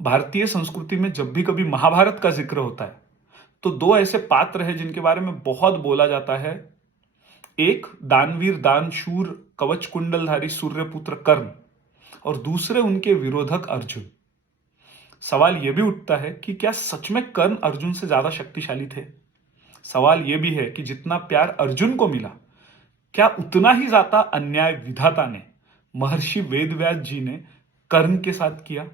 भारतीय संस्कृति में जब भी कभी महाभारत का जिक्र होता है तो दो ऐसे पात्र हैं जिनके बारे में बहुत बोला जाता है। एक दानवीर दानशूर कवच कुंडलधारी सूर्यपुत्र कर्ण और दूसरे उनके विरोधक अर्जुन। सवाल यह भी उठता है कि क्या सच में कर्ण अर्जुन से ज्यादा शक्तिशाली थे। सवाल यह भी है कि जितना प्यार अर्जुन को मिला क्या उतना ही ज्यादा अन्याय विधाता ने महर्षि वेदव्यास जी ने कर्ण के साथ किया।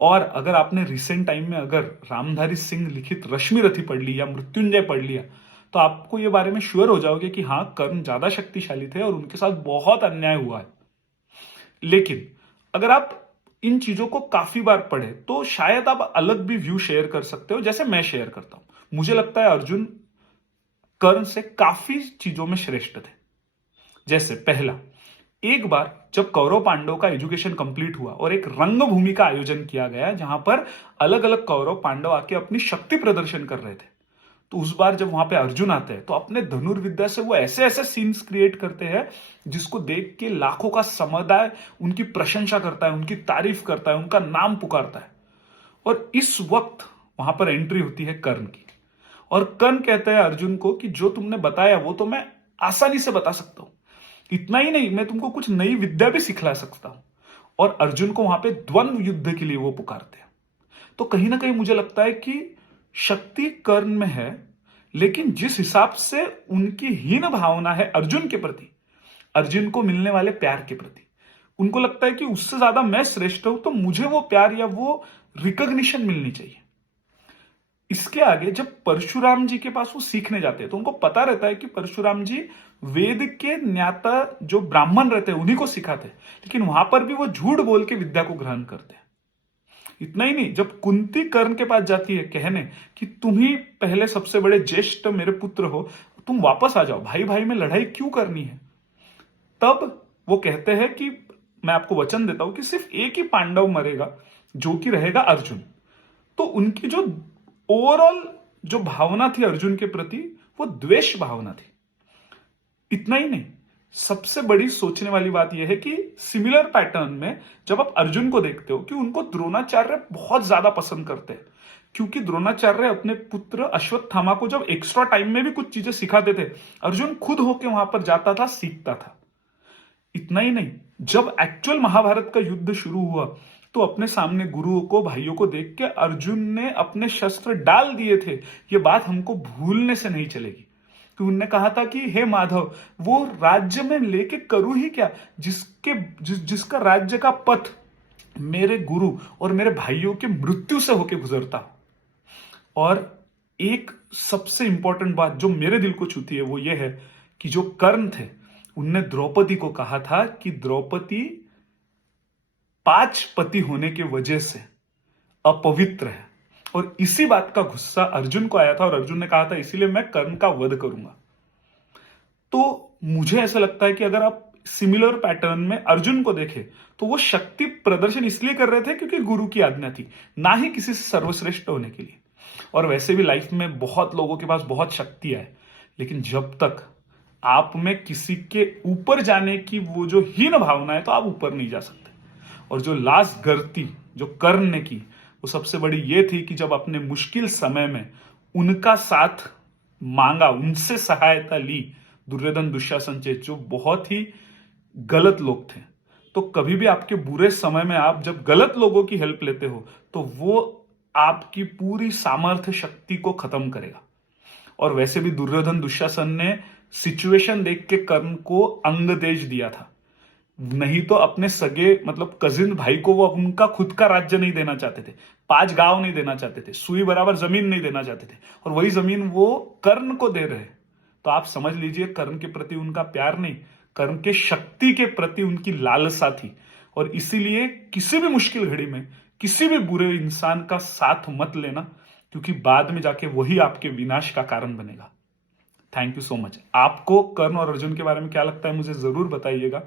और अगर आपने रिसेंट टाइम में अगर रामधारी सिंह लिखित रश्मिरथी पढ़ ली या मृत्युंजय पढ़ लिया तो आपको यह बारे में श्योर हो जाओगे कि हाँ, कर्ण ज्यादा शक्तिशाली थे और उनके साथ बहुत अन्याय हुआ है। लेकिन अगर आप इन चीजों को काफी बार पढ़े तो शायद आप अलग भी व्यू शेयर कर सकते हो, जैसे मैं शेयर करता हूं। मुझे लगता है अर्जुन कर्ण से काफी चीजों में श्रेष्ठ थे। जैसे पहला, एक बार जब कौरव पांडव का एजुकेशन कंप्लीट हुआ और एक रंगभूमि का आयोजन किया गया जहां पर अलग अलग कौरव पांडव आके अपनी शक्ति प्रदर्शन कर रहे थे, तो उस बार जब वहां पे अर्जुन आते हैं तो अपने धनुर्विद्या से वो ऐसे ऐसे सीन्स क्रिएट करते हैं जिसको देख के लाखों का समुदाय उनकी प्रशंसा करता है, उनकी तारीफ करता है, उनका नाम पुकारता है। और इस वक्त वहां पर एंट्री होती है कर्ण की और कर्ण कहते हैं अर्जुन को कि जो तुमने बताया वो तो मैं आसानी से बता सकता हूं, इतना ही नहीं मैं तुमको कुछ नई विद्या भी सिखला सकता हूं। और अर्जुन को वहां पे द्वंद्व युद्ध के लिए वो पुकारते हैं। तो कहीं ना कहीं मुझे लगता है कि शक्ति कर्ण में है, लेकिन जिस हिसाब से उनकी हीन भावना है अर्जुन के प्रति, अर्जुन को मिलने वाले प्यार के प्रति, उनको लगता है कि उससे ज्यादा मैं श्रेष्ठ हूं तो मुझे वो प्यार या वो रिकॉग्निशन मिलनी चाहिए। इसके आगे जब परशुराम जी के पास वो सीखने जाते हैं तो उनको पता रहता है कि परशुराम जी वेद के ज्ञाता जो ब्राह्मण रहते हैं उन्हीं को सिखाते हैं, लेकिन वहां पर भी वो झूठ बोल के विद्या को ग्रहण करते हैं। इतना ही नहीं, जब कुंती कर्ण के पास जाती है कहने कि तुम ही पहले सबसे बड़े ज्येष्ठ मेरे पुत्र हो, तुम वापस आ जाओ, भाई भाई में लड़ाई क्यों करनी है, तब वो कहते हैं कि मैं आपको वचन देता हूं कि सिर्फ एक ही पांडव मरेगा जो कि रहेगा अर्जुन। तो उनकी जो ओवरऑल जो भावना थी अर्जुन के प्रति वो द्वेष भावना थी। इतना ही नहीं, सबसे बड़ी सोचने वाली बात यह है कि सिमिलर पैटर्न में जब आप अर्जुन को देखते हो कि उनको द्रोणाचार्य बहुत ज्यादा पसंद करते हैं, क्योंकि द्रोणाचार्य अपने पुत्र अश्वत्थामा को जब एक्स्ट्रा टाइम में भी कुछ चीजें सिखाते थे, अर्जुन खुद होके वहां पर जाता था, सीखता था। इतना ही नहीं, जब एक्चुअल महाभारत का युद्ध शुरू हुआ तो अपने सामने गुरुओं को, भाइयों को देख के अर्जुन ने अपने शस्त्र डाल दिए थे। ये बात हमको भूलने से नहीं चलेगी कि उनने कहा था कि हे माधव, वो राज्य में लेके करूं ही क्या जिसका राज्य का पथ मेरे गुरु और मेरे भाइयों के मृत्यु से होके गुजरता हो। और एक सबसे इंपॉर्टेंट बात जो मेरे दिल को छूती है वो ये है कि जो कर्ण थे उनने द्रौपदी को कहा था कि द्रौपदी 5 पति होने के वजह से अपवित्र है, और इसी बात का गुस्सा अर्जुन को आया था और अर्जुन ने कहा था इसीलिए मैं कर्ण का वध करूंगा। तो मुझे ऐसा लगता है कि अगर आप सिमिलर पैटर्न में अर्जुन को देखें तो वो शक्ति प्रदर्शन इसलिए कर रहे थे क्योंकि गुरु की आज्ञा थी, ना ही किसी से सर्वश्रेष्ठ होने के लिए। और वैसे भी लाइफ में बहुत लोगों के पास बहुत शक्ति है, लेकिन जब तक आप में किसी के ऊपर जाने की वो जो हीन भावना है तो आप ऊपर नहीं जा सकते। और जो लास्ट गलती जो कर्ण ने की वो सबसे बड़ी ये थी कि जब अपने मुश्किल समय में उनका साथ मांगा, उनसे सहायता ली दुर्योधन दुशासन से, जो बहुत ही गलत लोग थे। तो कभी भी आपके बुरे समय में आप जब गलत लोगों की हेल्प लेते हो तो वो आपकी पूरी सामर्थ्य शक्ति को खत्म करेगा। और वैसे भी दुर्योधन दुशासन ने सिचुएशन देख के कर्ण को अंगदेश दिया था, नहीं तो अपने सगे मतलब कजिन भाई को वो उनका खुद का राज्य नहीं देना चाहते थे, 5 गांव नहीं देना चाहते थे, सुई बराबर जमीन नहीं देना चाहते थे, और वही जमीन वो कर्ण को दे रहे। तो आप समझ लीजिए कर्ण के प्रति उनका प्यार नहीं, कर्ण के शक्ति के प्रति उनकी लालसा थी। और इसीलिए किसी भी मुश्किल घड़ी में किसी भी बुरे इंसान का साथ मत लेना, क्योंकि बाद में जाके वही आपके विनाश का कारण बनेगा। Thank you so much. आपको कर्ण और अर्जुन के बारे में क्या लगता है मुझे जरूर बताइएगा।